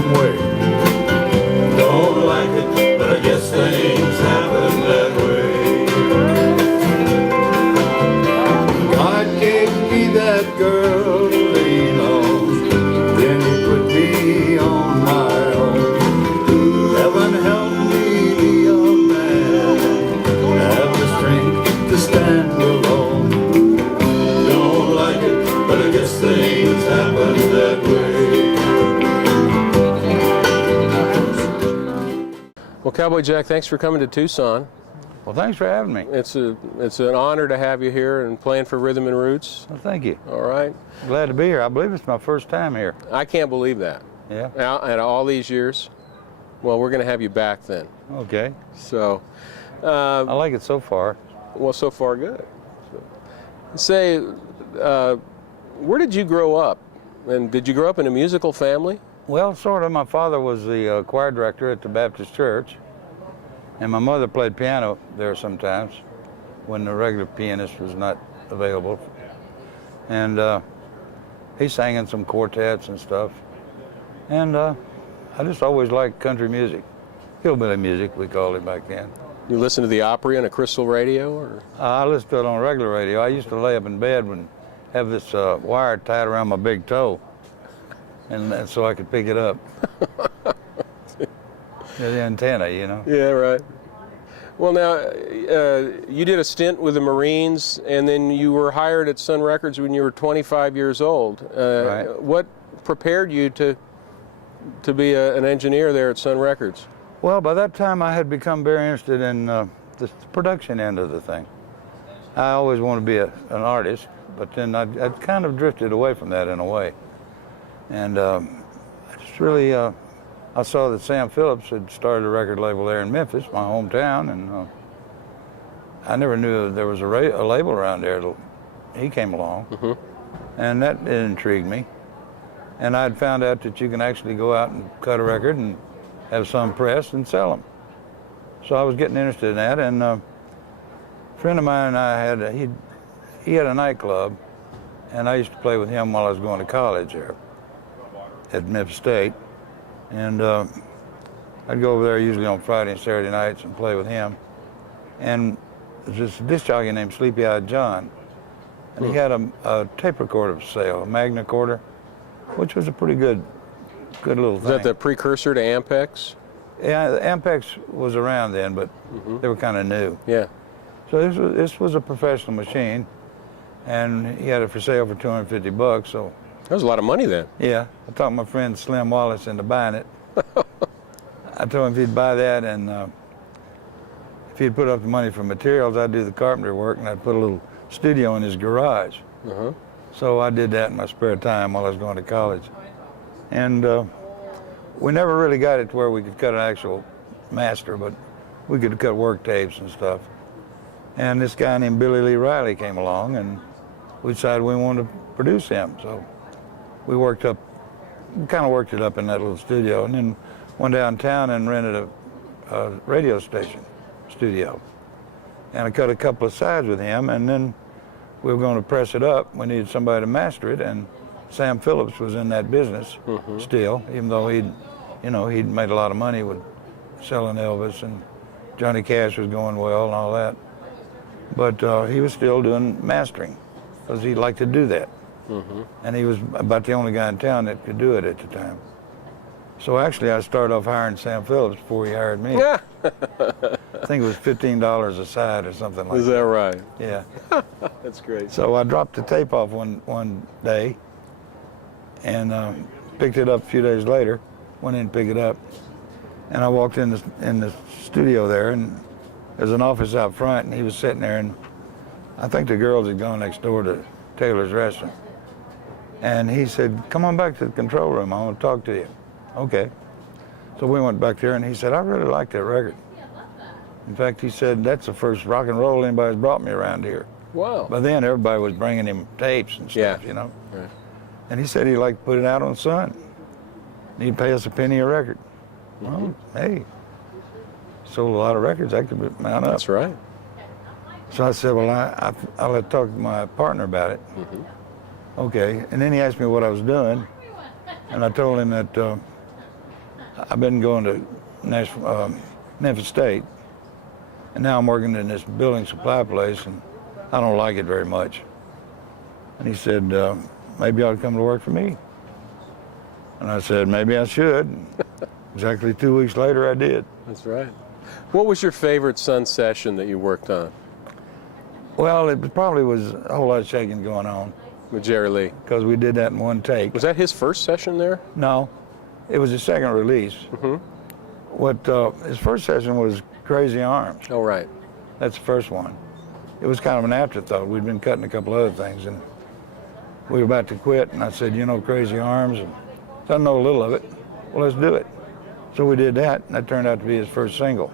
some way. Don't like it, but I guess things happen that way. God gave me that girl to lean on, then He put me on my own. Heaven help me be a man, have the strength to stand alone. Don't like it, but I guess things happen that way. Well, Cowboy Jack, thanks for coming to Tucson. Well, thanks for having me. It's an honor to have you here and playing for Rhythm and Roots. Well, thank you. All right. Glad to be here. I believe it's my first time here. I can't believe that. Yeah. Out all these years. Well, we're going to have you back then. Okay. So. I like it so far. Well, so far good. Say, where did you grow up? And did you grow up in a musical family? Well, sort of. My father was the choir director at the Baptist church, and my mother played piano there sometimes when the regular pianist was not available. And he sang in some quartets and stuff. And I just always liked country music. Hillbilly music, we called it back then. You listen to the Opry on a crystal radio, or? I listened to it on regular radio. I used to lay up in bed and have this wire tied around my big toe, and so I could pick it up. The antenna, you know. Yeah, right. Well, now, you did a stint with the Marines, and then you were hired at Sun Records when you were 25 years old. Right. What prepared you to be an engineer there at Sun Records? Well, by that time I had become very interested in the production end of the thing. I always wanted to be an artist, but then I'd kind of drifted away from that in a way. And I just really, I saw that Sam Phillips had started a record label there in Memphis, my hometown, and I never knew there was a label around there till he came along. Mm-hmm. And that intrigued me. And I'd found out that you can actually go out and cut a record and have some pressed and sell them. So I was getting interested in that, and a friend of mine and I had, he had a nightclub, and I used to play with him while I was going to college there at Memphis State. And I'd go over there usually on Friday and Saturday nights and play with him. And there's this disc jockey named Sleepy Eyed John, and he had a tape recorder for sale, a Magna Recorder, which was a pretty good little thing. Is that the precursor to Ampex? Yeah, the Ampex was around then, but they were kind of new. Yeah. So this was a professional machine, and he had it for sale for $250. So that was a lot of money then. Yeah, I talked my friend Slim Wallace into buying it. I told him if he'd buy that, and if he'd put up the money for materials, I'd do the carpenter work, and I'd put a little studio in his garage. Uh-huh. So I did that in my spare time while I was going to college. And we never really got it to where we could cut an actual master, but we could cut work tapes and stuff. And this guy named Billy Lee Riley came along, and we decided we wanted to produce him. So we kind of worked it up in that little studio, and then went downtown and rented a radio station studio. And I cut a couple of sides with him, and then we were going to press it up. We needed somebody to master it, and Sam Phillips was in that business still, even though he'd made a lot of money with selling Elvis, and Johnny Cash was going well and all that. But he was still doing mastering because he liked to do that. And he was about the only guy in town that could do it at the time. So actually I started off hiring Sam Phillips before he hired me. I think it was $15 a side or something like that. Is that right? Yeah. That's great. So I dropped the tape off one day and picked it up a few days later, went in and picked it up. And I walked in the studio there, and there's an office out front, and he was sitting there, and I think the girls had gone next door to Taylor's restaurant. And he said, "Come on back to the control room, I want to talk to you." Okay. So we went back there, and he said, "I really like that record." In fact, he said, "That's the first rock and roll anybody's brought me around here." Wow. By then, everybody was bringing him tapes and stuff, you know. Right. And he said he'd like to put it out on Sun. And he'd pay us a penny a record. Well, hey, sold a lot of records, that could mount up. That's right. So I said, well, I'll let talk to my partner about it. Okay, and then he asked me what I was doing, and I told him that I've been going to Memphis State, and now I'm working in this building supply place, and I don't like it very much. And he said, maybe you ought to come to work for me. And I said, maybe I should. Exactly 2 weeks later, I did. That's right. What was your favorite Sun session that you worked on? Well, it probably was a whole lot of shaking going on, With Jerry Lee. because we did that in one take. Was that his first session there? No, it was his second release. His first session was Crazy Arms. Oh, right. That's the first one. It was kind of an afterthought. We'd been cutting a couple other things, and we were about to quit, and I said, you know, Crazy Arms, and I know a little of it. Well, let's do it. So we did that, and that turned out to be his first single.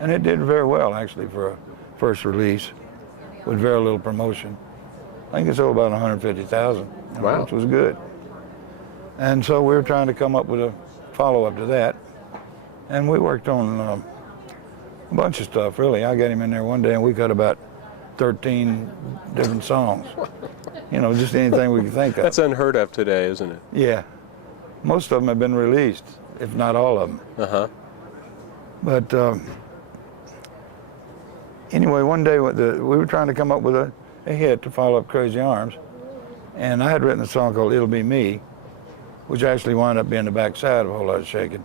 And it did very well, actually, for a first release with very little promotion. I think it sold about 150,000, Wow. which was good. And so we were trying to come up with a follow-up to that. And we worked on a bunch of stuff, really. I got him in there one day, and we cut about 13 different songs. You know, just anything we could think of. That's unheard of today, isn't it? Yeah. Most of them have been released, if not all of them. Uh-huh. But anyway, one day we were trying to come up with a hit to follow up Crazy Arms. And I had written a song called It'll Be Me, which actually wound up being the backside of A Whole Lot of Shaking.